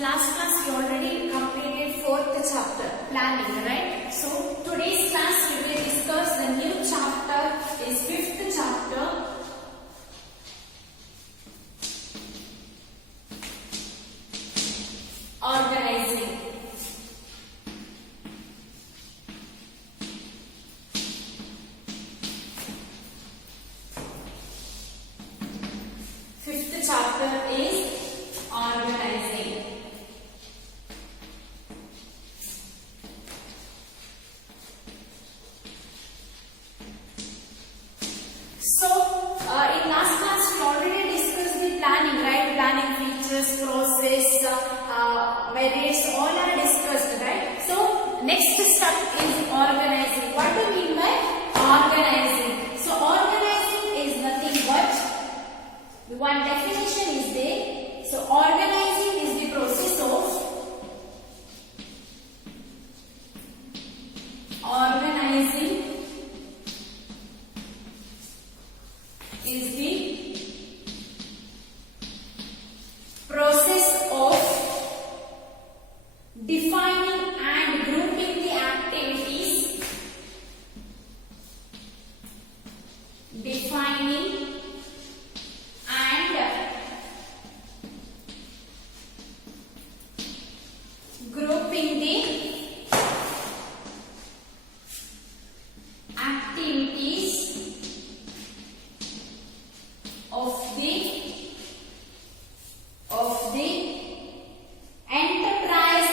last class we already completed fourth chapter, planning, right? So today's class we will discuss the new chapter, is fifth chapter, organizing. Fifth chapter is organizing. So in last class we already discussed the planning, right? Planning features, process, merits, all are discussed, right? So next step is organizing. What do you mean by organizing? So organizing is nothing but one definition is there. So organizing is the process of defining and grouping the activities, defining and grouping the activities of the enterprise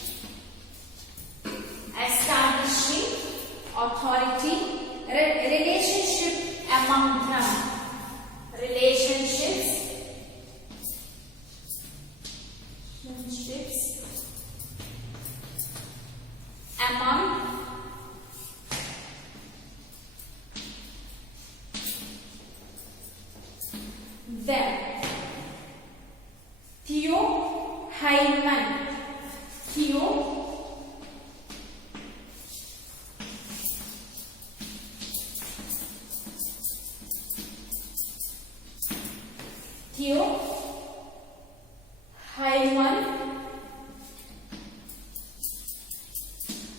and establishing authority, relationship among them, relationships among them. Theo Heinemann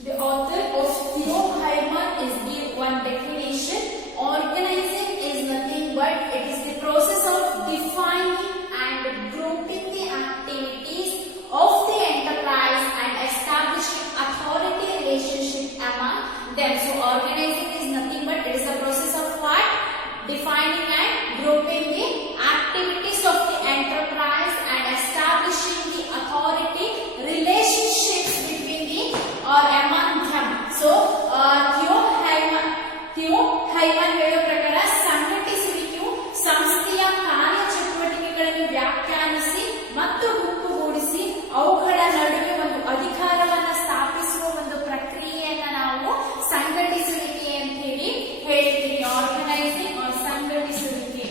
the author of Theo Heinemann is the one definition. Organizing is nothing but it is the process of defining and grouping the activities of the enterprise and establishing authority relationship among them. So organizing is nothing but it is a process of what? Defining and grouping the activities of the enterprise and establishing the authority relationships between the or among them. So Theo Heinemann ಹೇಳೋ ಪ್ರಕಾರ ಸಂಘಟಿಸುವಿಕೆಯು ಸಂಸ್ಥೆಯ ಕಾರ್ಯಚಟುವಟಿಕೆಗಳನ್ನು ವ್ಯಾಖ್ಯಾನಿಸಿ ಮತ್ತು ಗುಂಪುಗೂಡಿಸಿ ಅವುಗಳ ನಡುವೆ ಒಂದು ಅಧಿಕಾರವನ್ನು ಸ್ಥಾಪಿಸುವ ಒಂದು ಪ್ರಕ್ರಿಯೆಯನ್ನ ನಾವು ಸಂಘಟಿಸುವಿಕೆ ಅಂತ ಹೇಳಿ ಹೇಳ್ತೀವಿ. ಆರ್ಗನೈಸಿಂಗ್ ಆರ್ ಸಂಘಟಿಸುವಿಕೆ.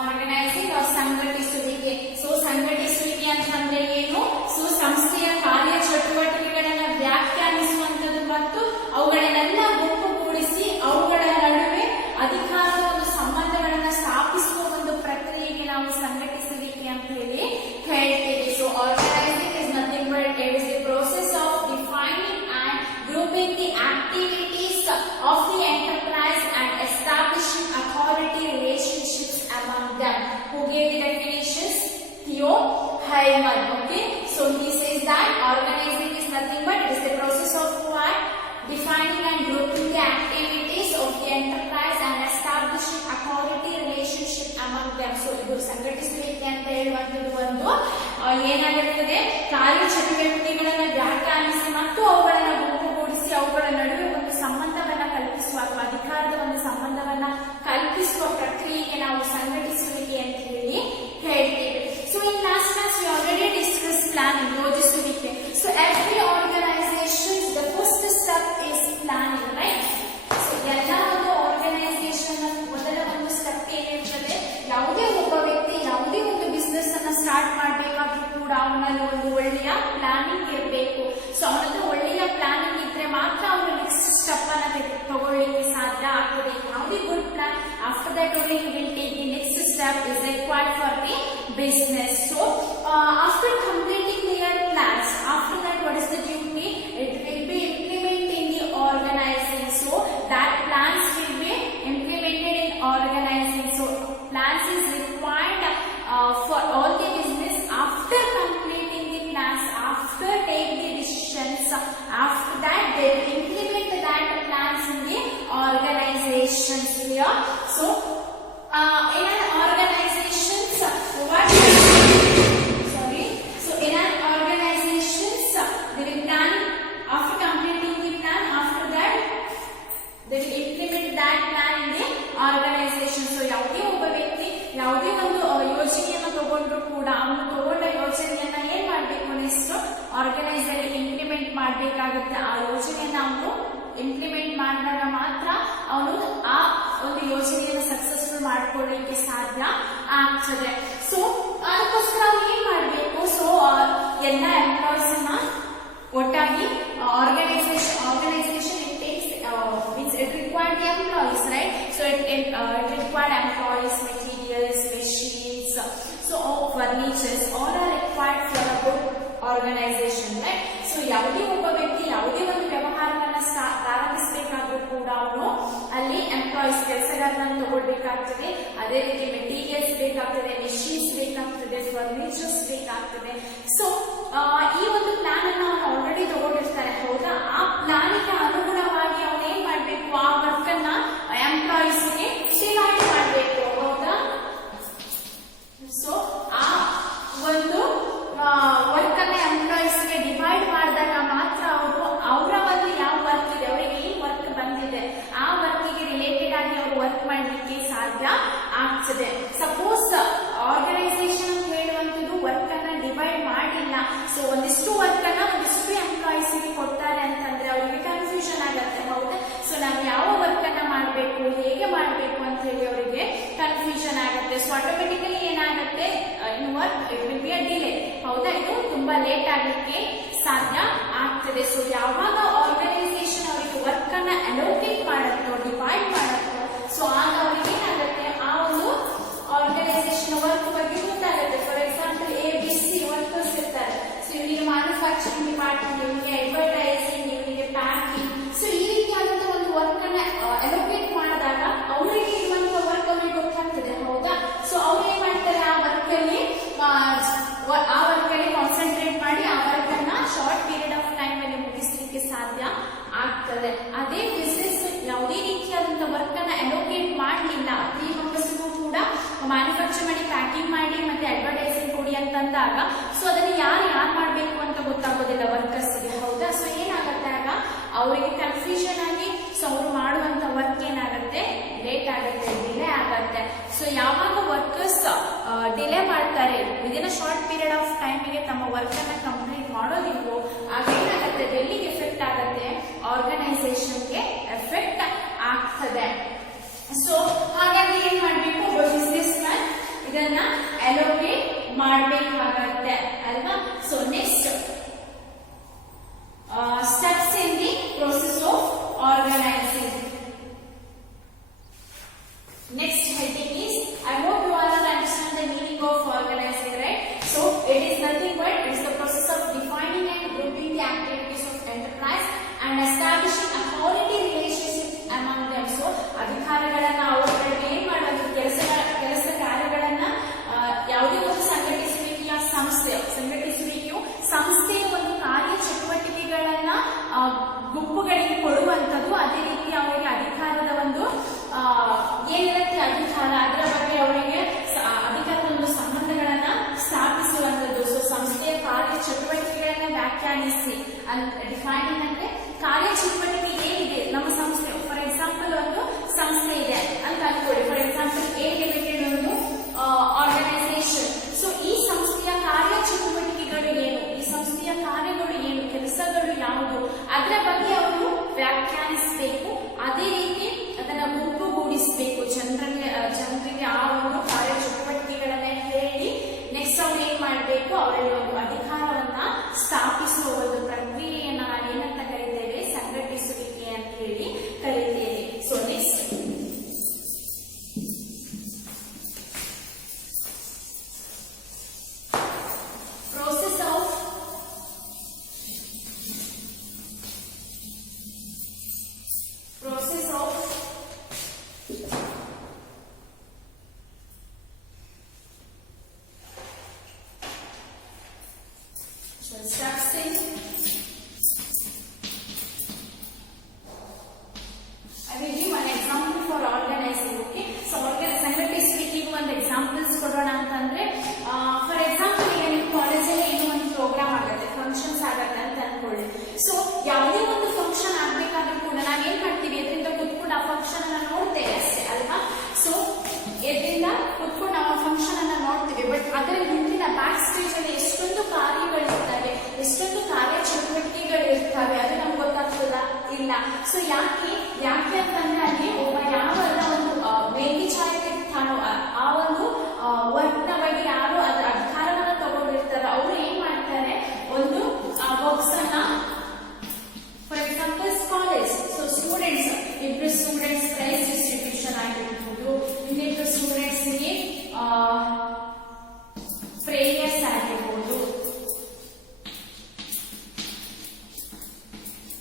ಆರ್ಗನೈಸಿಂಗ್ ಆರ್ ಸಂಘಟಿಸುವಿಕೆ. ಸೊ ಸಂಘಟಿಸುವಿಕೆ ಅಂತಂದ್ರೆ ಏನು? ಸೊ ಸಂಸ್ಥೆಯ ಕಾರ್ಯಚಟುವಟಿಕೆಗಳನ್ನ ವ್ಯಾಖ್ಯಾನಿಸುವಂತದ್ದು ಮತ್ತು ಅವುಗಳನ್ನೆಲ್ಲ ಗುಂಪುಗೂಡಿಸಿ ಅವುಗಳ ನಡುವೆ ಅಧಿಕಾರದ ಒಂದು ಸಂಬಂಧಗಳನ್ನ ಸ್ಥಾಪಿಸುವ ಒಂದು ಪ್ರಕ್ರಿಯೆಗೆ ನಾವು ಸಂಘಟಿಸುವಿಕೆ ಅಂತ ಹೇಳಿ ಹೇಳ್ತೀವಿ. So organising is nothing but it is the process of defining and grouping the activities of the enterprise and establishing authority relationships among them. Who gave the definitions? Theo Heinemann. Okay, so he says that organizing is nothing but it is the process of what? Defining and grouping the activities of the enterprise and establishing authority relationship among them. So ಇದು ಸಂಘಟಿಸುವಿಕೆ ಅಂತ ಹೇಳುವಂತದ್ದು ಒಂದು ಏನಾಗಿರ್ತದೆ? ಕಾರ್ಯಚಟುವಟಿಕೆಗಳನ್ನು ವ್ಯಾಖ್ಯಾನಿಸಿ ಮತ್ತು ಅವುಗಳನ್ನು ಗುಂಪುಗೂಡಿಸಿ ಅವುಗಳ ನಡುವೆ ಒಂದು ಸಂಬಂಧವನ್ನ ಕಲ್ಪಿಸುವ ಅಥವಾ ಅಧಿಕಾರದ ಒಂದು ಸಂಬಂಧವನ್ನ ಕಲ್ಪಿಸುವ ಪ್ರಕ್ರಿಯೆಗೆ ನಾವು ಸಂಘಟಿಸುವಿಕೆ ಅಂತ ಹೇಳಿ ಹೇಳ್ತೀವಿ. So in last class we already discussed planning, ಯೋಜಿಸುವಿಕೆ. So every organization the first step is planning. that only you will take the next step is required for the business. So after completing their plans, after that what is the duty? It will be implemented in the organizing. So that plans will be implemented in organizing. So plans is required for all the business. After completing the plans, after take the decisions, after that they will implement that plans in the organizations here. So in an organizations, what in an organizations they will plan. After completing the plan, after that they will implement that plan in the organization. So ಯಾವುದೇ ಒಬ್ಬ ವ್ಯಕ್ತಿ ಯಾವುದೇ ಒಂದು ಯೋಜನೆಯನ್ನು ತಗೊಂಡ್ರು ಕೂಡ ಅವನು ತಗೊಂಡ ಯೋಜನೆಯನ್ನ ಏನ್ ಮಾಡ್ಬೇಕು, ನೆಕ್ಸ್ಟ್ ಆರ್ಗನೈಸ್ ಅಲ್ಲಿ ಇಂಪ್ಲಿಮೆಂಟ್ ಮಾಡ್ಬೇಕಾಗುತ್ತೆ. ಆ ಯೋಜನೆಯನ್ನ ಅವನು ಇಂಪ್ಲಿಮೆಂಟ್ ಮಾಡಿದಾಗ ಮಾತ್ರ ಅವನು ಆ ಒಂದು ಯೋಜನೆಯನ್ನು ಸಕ್ಸಸ್ಫುಲ್ ಮಾಡ್ಕೊಳ್ಳಿಕ್ಕೆ ಸಾಧ್ಯ ಆಗ್ತದೆ. ಸೊ ಅದಕ್ಕೋಸ್ಕರ ಅವ್ನು ಏನ್ ಮಾಡ್ಬೇಕು, ಸೊ ಎಲ್ಲ ಎಂಪ್ಲಾಯೀಸ್ ನ ಒಟ್ಟಾಗಿ organization it takes means it required the employees, right? So it required employees, materials, machines, so all furnitures all are required for a good organization, right? So ಯಾವುದೇ ಒಬ್ಬ ವ್ಯಕ್ತಿ ಯಾವುದೇ ಒಂದು ವ್ಯವಹಾರವನ್ನ ಪ್ರಾರಂಭಿಸಬೇಕಾದ್ರೂ ಕೂಡ ಅವನು ಅಲ್ಲಿ ಎಂಪ್ಲಾಯೀಸ್ ಕೆಲಸಗಾರರನ್ನು ತಗೊಳ್ಬೇಕಾಗ್ತದೆ. ಅದೇ ರೀತಿ ಮೆಟೀರಿಯಲ್ಸ್ ಬೇಕಾಗ್ತದೆ, ಮೆಷಿನ್ಸ್ ಬೇಕಾಗ್ತದೆ, ಫರ್ನಿಚರ್ಸ್ ಬೇಕಾಗ್ತದೆ. ಸೊ ಈ ಒಂದು ಪ್ಲಾನ್ ಅನ್ನು ಅವನು ಆಲ್ರೆಡಿ ತಗೊಂಡಿರ್ತಾರೆ, ಹೌದಾ? ಆ ಪ್ಲಾನಿಗೆ ಅನುಗುಣವಾಗಿ ಅವನು ಏನ್ ಮಾಡ್ಬೇಕು, ಆ ವರ್ಕ್ ಅನ್ನ ಎಂಪ್ಲಾಯೀಸ್ಗೆ ಡಿವೈಡ್ ಮಾಡಬೇಕು, ಹೌದಾ? ಸೊ ಆ ಒಂದು ವರ್ಕ್ ಅನ್ನ ಎಂಪ್ಲಾಯೀಸ್ಗೆ ಡಿವೈಡ್ ಮಾಡಿದಾಗ ಮಾತ್ರ ಅವರು ಅವರ ಒಂದು ಯಾವ ವರ್ಕ್ ಇದೆ, ಅವರಿಗೆ ಏನ್ ವರ್ಕ್ ಬಂದಿದೆ ಆ ವರ್ಕಿಗೆ ರಿಲೇಟೆಡ್ ಆಗಿ ಅವರು ವರ್ಕ್ ಮಾಡಲಿಕ್ಕೆ ಸಾಧ್ಯ ಆಗ್ತದೆ. ಸಪೋಸ್ ಆರ್ಗನೈಸೇಷನ್ ಹೇಳುವಂತದ್ದು ವರ್ಕ್ ಅನ್ನ ಡಿವೈಡ್ ಮಾಡಿಲ್ಲ, ಸೊ ಒಂದಿಷ್ಟು ವರ್ಕ್ ಅನ್ನ ಒಂದಿಷ್ಟು ಎಂಪ್ಲಾಯೀಸ್ ಗೆ ಕೊಡ್ತಾರೆ ಅಂತಂದ್ರೆ ಅವರಿಗೆ ಕನ್ಫ್ಯೂಷನ್ ಆಗತ್ತೆ, ಹೌದಾ? ಸೊ ನಾವು ಯಾವ ವರ್ಕ್ ಅನ್ನ ಮಾಡಬೇಕು, ಹೇಗೆ ಮಾಡಬೇಕು ಅಂತ ಹೇಳಿ ಅವರಿಗೆ ಕನ್ಫ್ಯೂಷನ್ ಆಗುತ್ತೆ. ಸೊ ಆಟೋಮೆಟಿಕಲಿ ಏನಾಗುತ್ತೆ, in work it will be a delay, ಹೌದಾ? ಇದು ತುಂಬಾ ಲೇಟ್ ಆಗಲಿಕ್ಕೆ ಸಾಧ್ಯ ಆಗ್ತದೆ. ಸೊ ಯಾವಾಗ ಆರ್ಗನೈಸೇಷನ್ ಅವರಿಗೆ ವರ್ಕ್ ಅನ್ನ ಅಲೋಕೇಟ್ ಮಾಡುತ್ತೋ, ಡಿವೈಡ್ ಮಾಡುತ್ತೋ, ಸೊ ಆಗ ಅವರಿಗೆ ಏನಾಗುತ್ತೆ, ಆ ಒಂದು ಆರ್ಗನೈಸೇಷನ್ ವರ್ಕ್ ಬಗ್ಗೆ ಗೊತ್ತಾಗುತ್ತೆ. ಫಾರ್ ಎಕ್ಸಾಂಪಲ್ ABC ವರ್ಕರ್ಸ್ ಇರ್ತಾರೆ. ಸೊ ಇವರಿಗೆ ಮ್ಯಾನುಫ್ಯಾಕ್ಚರಿಂಗ್ ಡಿಪಾರ್ಟ್ಮೆಂಟ್, ಇವರಿಗೆ ಅಡ್ವರ್ಟೈಸಿಂಗ್, ಇವರಿಗೆ ಪ್ಯಾಕಿಂಗ್, ಸೊ ಈ ರೀತಿಯಾದಂತಹ ಒಂದು ವರ್ಕ್ ಅನ್ನ ಅಲೋಕೇಟ್ ಮಾಡಿದಾಗ ಅವರಿಗೆ ಇರುವಂತಹ ವರ್ಕ್ ಅವರಿಗೆ ಗೊತ್ತಾಗ್ತದೆ, ಹೌದಾ? ಸೊ ಅವ್ರು ಏನ್ ಮಾಡ್ತಾರೆ, ಆ ವರ್ಕ್ ಅಲ್ಲಿ ಕಾನ್ಸಂಟ್ರೇಟ್ ಮಾಡಿ ಆ ವರ್ಕ್ ಅನ್ನ ಶಾರ್ಟ್ ಪೀರಿಯಡ್ ಆಫ್ ಟೈಮ್ ಅಲ್ಲಿ ಮುಗಿಸಲಿಕ್ಕೆ ಸಾಧ್ಯ ಆಗ್ತದೆ. ಅದೇ ಬಿಸ್ನೆಸ್ ಯಾವುದೇ ರೀತಿಯಾದಂತಹ ವರ್ಕ್ ಅನ್ನ ಅಲೋಕೇಟ್ ಮಾಡಲಿಲ್ಲ, 3 ಮೆಂಬರ್ಸ್ಗೂ ಕೂಡ ಮ್ಯಾನುಫ್ಯಾಕ್ಚರ್ ಮಾಡಿ, ಪ್ಯಾಕಿಂಗ್ ಮಾಡಿ, ಮತ್ತೆ ಅಡ್ವರ್ಟೈಸಿಂಗ್ ಕೊಡಿ ಅಂತಂದಾಗ ಸೊ ಅದನ್ನ ಯಾರು ಮಾಡಬೇಕು ಅಂತ ಗೊತ್ತಾಗೋದಿಲ್ಲ ವರ್ಕರ್ಸ್ಗೆ, ಹೌದಾ? ಸೊ ಏನಾಗುತ್ತೆ, ಆಗ ಅವರಿಗೆ ಕನ್ಫ್ಯೂಷನ್ ಆಗಿ ಸೊ ಅವ್ರು ಮಾಡುವಂತ ವರ್ಕ್ ಏನಾಗುತ್ತೆ, ಲೇಟ್ ಆಗುತ್ತೆ, ಡಿಲೇ ಆಗತ್ತೆ. ಸೊ ಯಾವಾಗ ವರ್ಕರ್ಸ್ ಡಿಲೇ ಮಾಡ್ತಾರೆ, within a short period of ಟೈಮಿಗೆ ತಮ್ಮ ವರ್ಕ್ ಅನ್ನ ಕಂಪ್ಲೀಟ್ ಮಾಡೋದಿಲ್ವೋ, ಆಗ ಏನಾಗುತ್ತೆ, ಡೆಲ್ಲಿಗೆ ಎಫೆಕ್ಟ್ ಆಗುತ್ತೆ, ಆರ್ಗನೈಸೇಷನ್ಗೆ ಎಫೆಕ್ಟ್ ಆಗ್ತದೆ. ಸೊ ಹಾಗಾಗಿ ಏನ್ ಮಾಡ್ಬೇಕು, ಬಿಸ್ನೆಸ್ ಮ್ಯಾನ್ ಇದನ್ನ ಅಲೋಕೇಟ್ ಮಾಡಬೇಕಾಗತ್ತೆ, ಅಲ್ವಾ? So next steps in the process of organizing. Next heading is, I hope you all understand the meaning of organizing, right? So it is nothing but it is the process of defining and grouping the activities of enterprise and establishing a quality relationship among them. So ಅಧಿಕಾರಿಗಳನ್ನ ಅವರುಗಳಿಗೆ ಏನ್ ಮಾಡೋದು, ಕೆಲಸ ಕಾರ್ಯಗಳನ್ನ ಯಾವುದೇ ಒಂದು ಸಂಘಟಿಸುವಿಕೆಯ ಸಂಸ್ಥೆಯ ಒಂದು ಕಾರ್ಯ ಚಟುವಟಿಕೆಗಳನ್ನ ಗುಂಪುಗಳಿಗೆ ಕೊಡುವಂಥದ್ದು. ಅದೇ ರೀತಿ ಅವರಿಗೆ ಅಧಿಕಾರದ ಒಂದು ಏನಿರುತ್ತೆ ಅಧಿಕಾರ, ಅದರ ಬಗ್ಗೆ ಅವರಿಗೆ ಅಧಿಕಾರದ ಒಂದು ಸಂಬಂಧಗಳನ್ನ ಸ್ಥಾಪಿಸುವಂಥದ್ದು. ಸೊ ಸಂಸ್ಥೆಯ ಕಾರ್ಯ ಚಟುವಟಿಕೆಗಳನ್ನ ವ್ಯಾಖ್ಯಾನಿಸಿ, ಡಿಫೈನಿಂಗ್ ಅಂದ್ರೆ ಕಾರ್ಯ ಚಟುವಟಿಕೆ ಏನಿದೆ ನಮ್ಮ ಸಂಸ್ಥೆ. ಫಾರ್ ಎಕ್ಸಾಂಪಲ್ ಒಂದು ಸಂಸ್ಥೆ ಇದೆ ಅಂತ ಅನ್ಕೊಳ್ಳಿ, ಫಾರ್ ಎಕ್ಸಾಂಪಲ್ A ಲಿಮಿಟೆಡ್ ಒಂದು ಆರ್ಗನೈಸೇಷನ್. ಸೊ ಈ ಸಂಸ್ಥೆಯ ಕಾರ್ಯ ಚಟುವಟಿಕೆಗಳು ಏನು, ಈ ಸಂಸ್ಥೆಯ ಕಾರ್ಯಗಳು ಏನು, ಕೆಲಸಗಳು ಯಾವುದು, ಅದರ ಬಗ್ಗೆ ಅವರು ವ್ಯಾಖ್ಯಾನಿಸಬೇಕು. ಅದೇ ರೀತಿ ಅದನ್ನ ಗುಂಪುಗೂಡಿಸಬೇಕು, ಜನರಿಗೆ ಆ ಒಂದು ಕಾರ್ಯ ಚಟುವಟಿಕೆಗಳನ್ನ ಹೇಳಿ ನೆಕ್ಸ್ಟ್ ಅವ್ರು ಏನ್ ಮಾಡಬೇಕು, ಅವರಲ್ಲಿ ಒಂದು ಅಧಿಕಾರವನ್ನ ಸ್ಥಾಪಿಸುವ ಒಂದು ಪ್ರಕ್ರಿಯೆಯನ್ನ ನಾವು ಏನಂತ ಕರೀತೇವೆ, ಸಂಘಟಿಸುವ ನೋಡ್ತೀವಿ. ಬಟ್ ಅದರ ಹಿಂದಿನ ಬ್ಯಾಕ್ ಸ್ಟೇಜ್ ಅಲ್ಲಿ ಎಷ್ಟೊಂದು ಕಾರ್ಯಗಳಿರ್ತವೆ, ಎಷ್ಟೊಂದು ಕಾರ್ಯ ಚಟುವಟಿಕೆಗಳು ಇರ್ತವೆ, ಅದು ನಮ್ಗೆ ಗೊತ್ತಾಗ್ತದ ಇಲ್ಲ. ಸೊ ಯಾಕೆ ಅಂತಂದ್ರೆ ಅಲ್ಲಿ ಒಬ್ಬ ಯಾವೆಲ್ಲ ಒಂದು ಮೇಲ್ವಿಚಾರಕ ಇರ್ತಾನೋ ಆ ಒಂದು ವರ್ಕ್ ನ ಬಗ್ಗೆ ಯಾರು ಅದರ ಅಧಿಕಾರವನ್ನ ತಗೊಂಡಿರ್ತಾರ ಅವ್ರು ಏನ್ ಮಾಡ್ತಾರೆ, ಒಂದು ವರ್ಕ್ಸ್ ಅನ್ನ, for example college, so students, ಇಬ್ರು ಸ್ಟೂಡೆಂಟ್ಸ್ ಪ್ರೈಸ್ ಡಿಸ್ಟ್ರಿಬ್ಯೂಷನ್ ಆಗಿರ್ಬೋದು, ಇನ್ನಿಬ್ರು ಸ್ಟೂಡೆಂಟ್ಸ್ ಗೆ ಪ್ರೇಯರ್ಸ್ ಆಗಿರ್ಬೋದು,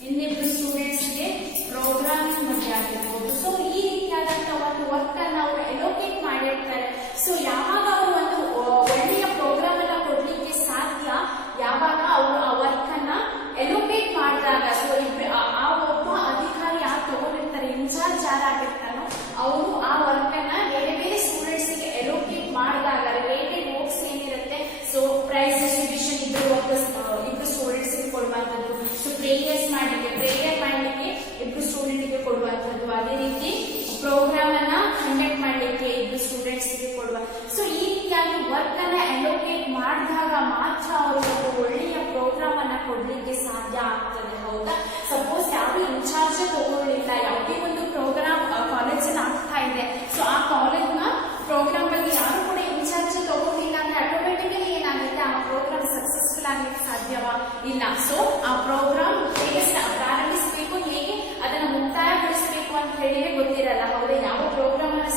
ಇನ್ನಿಬ್ರು ಸ್ಟೂಡೆಂಟ್ಸ್ ಗೆ ಪ್ರೋಗ್ರಾಮಿಂಗ್ ಬಗ್ಗೆ ಆಗಿರ್ಬೋದು. ಸೊ ಈ ರೀತಿಯಾದಂತಹ ಒಂದು ವರ್ಕ್ ಅನ್ನ ಅವರು ಎಲೋಕೇಟ್ ಮಾಡಿರ್ತಾರೆ. ಸೊ ಯಾವಾಗ ಅವರು ಒಂದು ಒಳ್ಳೆಯ ಪ್ರೋಗ್ರಾಮ್ ಅನ್ನ ಕೊಡ್ಲಿಕ್ಕೆ ಸಾಧ್ಯ, ಯಾವಾಗ ಅವರು ಆ ವರ್ಕ್ ಅನ್ನ ಎಲೋಕೇಟ್ ಮಾಡಿದಾಗ. ಸೊ ಆ ಒಬ್ಬ ಅಧಿಕಾರಿ ಯಾರು ತಗೊಂಡಿರ್ತಾರೆ, ಇನ್ಚಾರ್ಜ್ ಯಾರಾಗಿರ್ತಾನೋ ಅವರು ಆ ವರ್ಕ್ ಅನ್ನ ಬೇರೆ ಬೇರೆ ಸ್ಟೂಡೆಂಟ್ಸ್ ಗೆ ಎಲೋಕೇಟ್ ಮಾಡಿದಾಗ ರಿಲೇಟೆಡ್ ವರ್ಕ್ಸ್ ಏನಿರುತ್ತೆ, ಸೊ ಪ್ರೈಸ್ ಡಿಸ್ಟ್ರಿಬ್ಯೂಷನ್ ಇಬ್ರು ಸ್ಟೂಡೆಂಟ್ಸ್ ಗೆ ಕೊಡುವಂತದ್ದು, ಸೊ ಪ್ರೇಯರ್ ಮಾಡ್ಲಿಕ್ಕೆ ಇಬ್ರು ಸ್ಟೂಡೆಂಟ್ ಗೆ ಕೊಡುವಂತದ್ದು, ಅದೇ ರೀತಿ ಪ್ರೋಗ್ರಾಮ್ ಅನ್ನ ಕಂಡಕ್ಟ್ ಮಾಡ್ಲಿಕ್ಕೆ ಇಬ್ರು ಸ್ಟೂಡೆಂಟ್ಸ್ ಗೆ ಕೊಡುವ. ಸೊ ಈ ರೀತಿಯಾಗಿ ವರ್ಕ್ ಅನ್ನ ಅಲೋಕೇಟ್ ಮಾಡಿದಾಗ ಮಾತ್ರ ಅವರು ಒಂದು ಒಳ್ಳೆಯ ಪ್ರೋಗ್ರಾಮ್ ಅನ್ನ ಕೊಡ್ಲಿಕ್ಕೆ ಸಾಧ್ಯ ಆಗ್ತದೆ. ಹೌದಾ? ಸಪೋಸ್ ಯಾರು ಇನ್ಚಾರ್ಜ್ ತಗೊಳ್ಳಿಲ್ಲ, ಯಾವುದೇ ಒಂದು ಪ್ರೋಗ್ರಾಮ್ ಕಾಲೇಜಲ್ಲಿ ಆಗ್ತಾ ಇದೆ, ಸೊ ಆ ಕಾಲೇಜ್ ನ ಪ್ರೋಗ್ರಾಮ್ ಬಗ್ಗೆ ಯಾರು ಕೂಡ ಇನ್ಚಾರ್ಜ್ ತಗೊಂಡಿಲ್ಲ ಅಂದ್ರೆ ಆಟೋಮೆಟಿಕಲಿ ಏನಾಗುತ್ತೆ, ಆ ಪ್ರೋಗ್ರಾಮ್ ಸಕ್ಸಸ್ಫುಲ್ ಆಗ್ಲಿಕ್ಕೆ ಸಾಧ್ಯವಾ ಇಲ್ಲ. ಸೊ ಆ ಪ್ರೋಗ್ರಾಮ್ ಹೇಗೆ ಪ್ರಾರಂಭಿಸಬೇಕು, ಹೇಗೆ ಅದನ್ನ ಮುಕ್ತಾಯಗೊಳಿಸಬೇಕು ಅಂತ ಹೇಳಿದ್ರೆ ಗೊತ್ತಿರಲ್ಲ. ಹೌದಾ? ಯಾವ ಪ್ರೋಗ್ರಾಮ್ ಅನ್ನ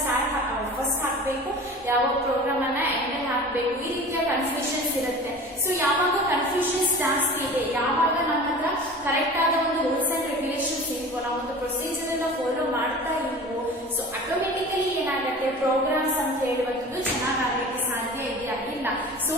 ಫಸ್ಟ್ ಹಾಕ್ಬೇಕು, ಯಾವ ಪ್ರೋಗ್ರಾಮ್ ಅನ್ನ ಎಂಡ್ ಹಾಕ್ಬೇಕು, ಈ ರೀತಿಯ ಕನ್ಫ್ಯೂಷನ್ಸ್ ಇರುತ್ತೆ. ಸೊ ಯಾವಾಗ ಕನ್ಫ್ಯೂಷನ್ಸ್ ಜಾಸ್ತಿ ಇದೆ, ಯಾವಾಗ ನಮ್ಮ ಹತ್ರ ಕರೆಕ್ಟ್ ಆದ ಒಂದು ರೂಲ್ಸ್ ಅಂಡ್ ರೆಗ್ಯುಲೇಷನ್ಸ್ ಇಲ್ವೋ, ನಾವು ಒಂದು ಪ್ರೊಸೀಜರ್ ಎಲ್ಲ ಫಾಲೋ ಮಾಡ್ತಾ ಇಲ್ವೋ, ಸೊ ಆಟೋಮೆಟಿಕಲಿ ಏನಾಗುತ್ತೆ, ಪ್ರೋಗ್ರಾಮ್ಸ್ ಅಂತ ಹೇಳುವಂಥದ್ದು ಚೆನ್ನಾಗಾಗಲಿಕ್ಕೆ ಸಾಧ್ಯ ಇದೆಯಾ? ಇಲ್ಲ. ಸೊ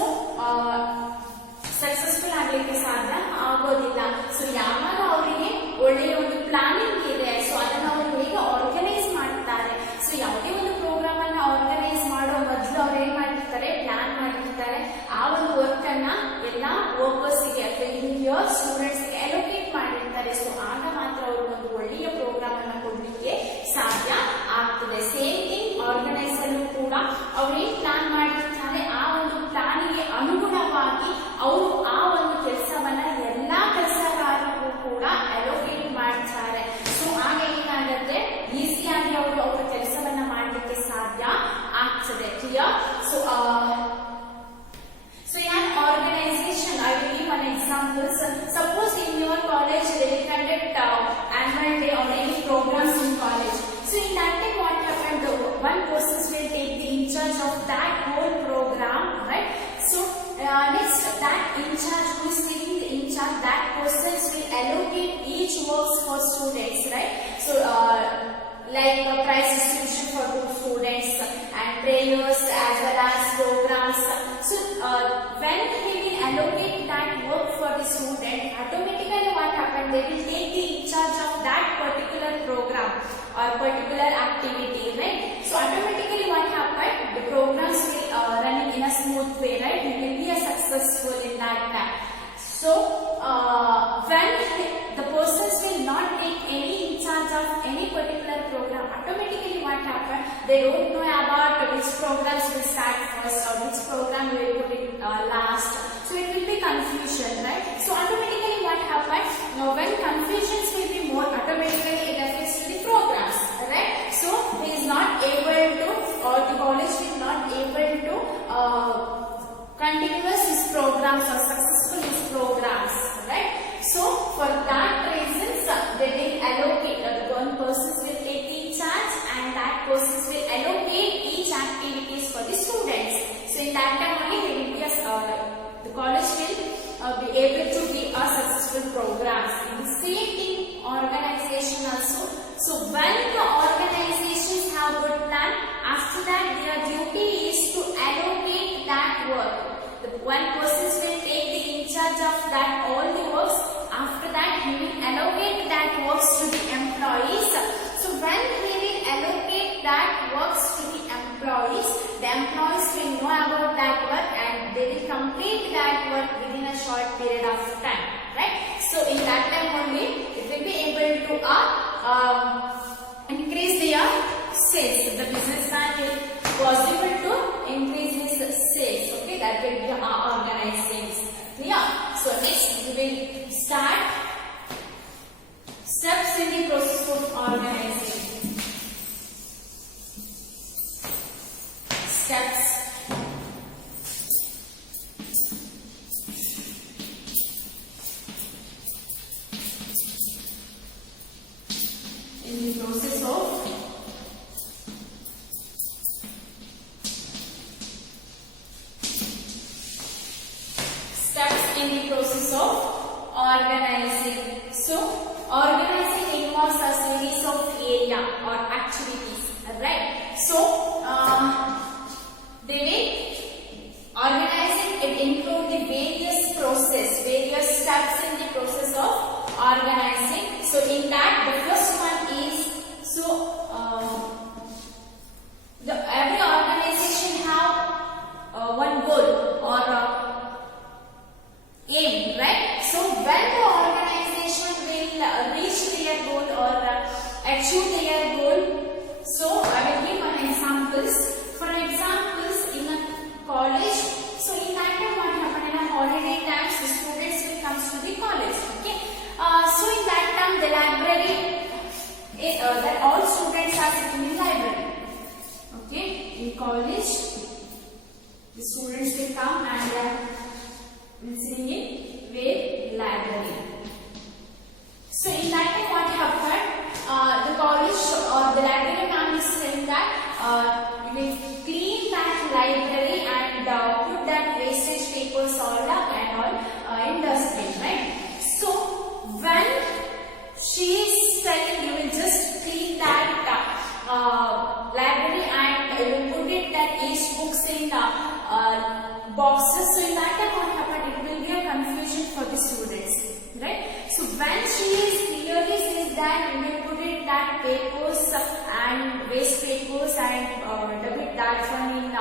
ಸಕ್ಸಸ್ಫುಲ್ ಆಗ್ಲಿಕ್ಕೆ ಸಾಧ್ಯ ಆಗೋದಿಲ್ಲ. ಸೊ ಯಾವಾಗ ಅವರಿಗೆ ಒಳ್ಳೆಯ ಒಂದು ಪ್ಲಾನಿಂಗ್ ಇದೆ, ಸೊ ಅದನ್ನ ಅವರು ಹೇಗೆ ಆರ್ಗನೈಸ್ ಮಾಡ್ತಾರೆ, ಸೊ ಯಾವುದೇ ಒಂದು ಪ್ರೋಗ್ರಾಮ್ ಅನ್ನ ಆರ್ಗನೈಸ್ ಮಾಡೋ ಮೊದಲು ಅವ್ರು ಏನ್ ಮಾಡಿರ್ತಾರೆ, ಪ್ಲಾನ್ ಮಾಡಿರ್ತಾರೆ. ಆ ಒಂದು ವರ್ಕ್ ಅನ್ನ ಎಲ್ಲಾ ವರ್ಕರ್ಸ್ ಗೆ ಅಥವಾ ಸ್ಟೂಡೆಂಟ್ಸ್ ಗೆ ಅಲೋಕೇಟ್ ಮಾಡಿರ್ತಾರೆ. ಸೊ ಆಗ ಮಾತ್ರ ಅವರು ಒಂದು ಒಳ್ಳೆಯ ಪ್ರೋಗ್ರಾಮ್ ಅನ್ನ ಕೊಡ್ಲಿಕ್ಕೆ ಸಾಧ್ಯ ಆಗ್ತದೆ. ಸೇಮ್ ಥಿಂಗ್ ಆರ್ಗನೈಸ್ ಅಲ್ಲೂ ಕೂಡ ಅವ್ರು ಏನ್ ಪ್ಲಾನ್ ಮಾಡಿರ್ತಾರೆ, ಆ ಒಂದು ಪ್ಲಾನಿಗೆ ಅನುಗುಣವಾಗಿ ಅವರು ಆ ಒಂದು ಕೆಲಸವನ್ನ ಎಲ್ಲಾ ಕೆಲಸಗಾರರಿಗೂ ಕೂಡ ಅಲೋಕೇಟ್ ಮಾಡ್ತಾರೆ. ಸೊ ಆಗ ಏನಾಗುತ್ತೆ, ಈಸಿಯಾಗಿ ಅವರು ಅವರ ಕೆಲಸವನ್ನ ಮಾಡಲಿಕ್ಕೆ ಸಾಧ್ಯ ಆಗ್ತದೆ. Clear? So an organization, I will give one example. Suppose in your college they will conduct annual day or any programs in college. So in that time what happened, one person will take the in charge of that whole program, right? So next, that in charge who is taking the in charge, that person will allocate each works for students, right? So like prize distribution for 2 students and prayers as well as programs. So when he will allocate that work for the student, automatically what happened, they will take the in charge of that particular program or particular activity, right? So automatically what happened, the programs will running in a smooth way, right? It will be a successful in that time. So when the persons will not take any in charge of any particular program, automatically what happen, they don't know about which programs will start first or which program will put it last. So it will be confusion, right? So automatically what happen, when confusions will be more, automatically it affects to the programs, right? So he is not able to, or the college will not able to continuous his programs or successful his programs, right? So for that reasons they will allocate, one person will take the charge and that person will allocate each activities for the students. So in that time only they will be the college will be able to give a successful programs. In the same thing organization also. So when the organizations have good plan, after that their duty is to allocate that work. The one person will take the in charge of that all the works. After that he will allocate that works to the employees. So when he will allocate that works to the employees will know about that work and they will complete that work within a short period of time, right? So in that time only it will be able to increase their sales. The businessman will possible to increase his sales. that we are organizing. Clear? So next we will start steps in the process of organizing. Steps. In the process of organizing. So organizing involves a series of area or activities, right? So the way organizing it include the various steps in the process of organizing. So in that the first one is every organization have one goal or aim, right? So when the organization will reach their goal or achieve their goal, so I will give an examples. For examples, in a college, so in that time what happened, in a holiday times the students will come to the college, okay? So in that time the library, that all students are sitting in library, okay? In college the students will come and sitting in library. So in that time what happened, the college or the library man is saying that you will clean that library and put that wastage papers all up and all in dustbin, right? So when she is telling you will just clean that library and you will put it that each books in boxes, so in that time what happened, it will be a confusion for the students, right? So when she is clearly says that we will put it that papers and waste papers and debit that one in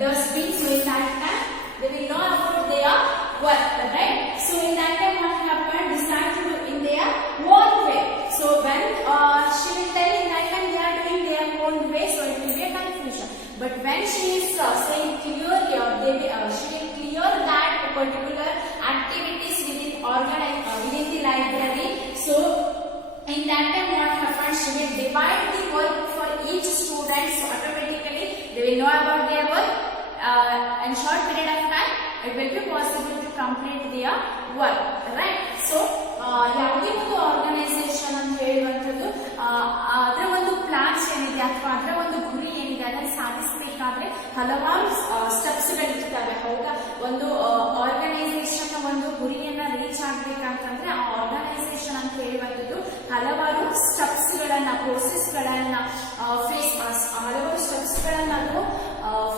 dustbin, so in that time they will know about their work, right? So in that time what happened, decide to do in their own way. So when she will tell in that time they are doing their own way, so it will be a confusion. But when she is saying clearly or she will clear that particular activities within the library, so in that time what happens, she will divide the work for each student, so automatically they will know about their work. In short period of time it will be possible to complete their work, right? So ಯಾವುದೇ ಒಂದು ಆರ್ಗನೈಸೇಷನ್ ಅಂತ ಹೇಳುವಂಥದ್ದು ಅದರ ಒಂದು ಪ್ಲಾನ್ಸ್ ಏನಿದೆ ಅಥವಾ ಅದರ ಒಂದು ಗುರಿ ಏನಿದೆ ಅದನ್ನು ಸಾಧಿಸಬೇಕಾದ್ರೆ ಹಲವಾರು ಸ್ಟೆಪ್ಸ್ಗಳಿರ್ತವೆ, ಹೌದಾ? ಒಂದು ಆರ್ಗನೈಸೇಷನ್ ಒಂದು ಗುರಿಯನ್ನ ರೀಚ್ ಆಗ್ಬೇಕಂತಂದ್ರೆ ಆ ಆರ್ಗನೈಸೇಷನ್ ಅಂತ ಹೇಳುವಂಥದ್ದು ಹಲವಾರು ಸ್ಟೆಪ್ಸ್ಗಳನ್ನ ಪ್ರೋಸೆಸ್ಗಳನ್ನ ಹಲವಾರು ಸ್ಟೆಪ್ಸ್ಗಳನ್ನ ಅದು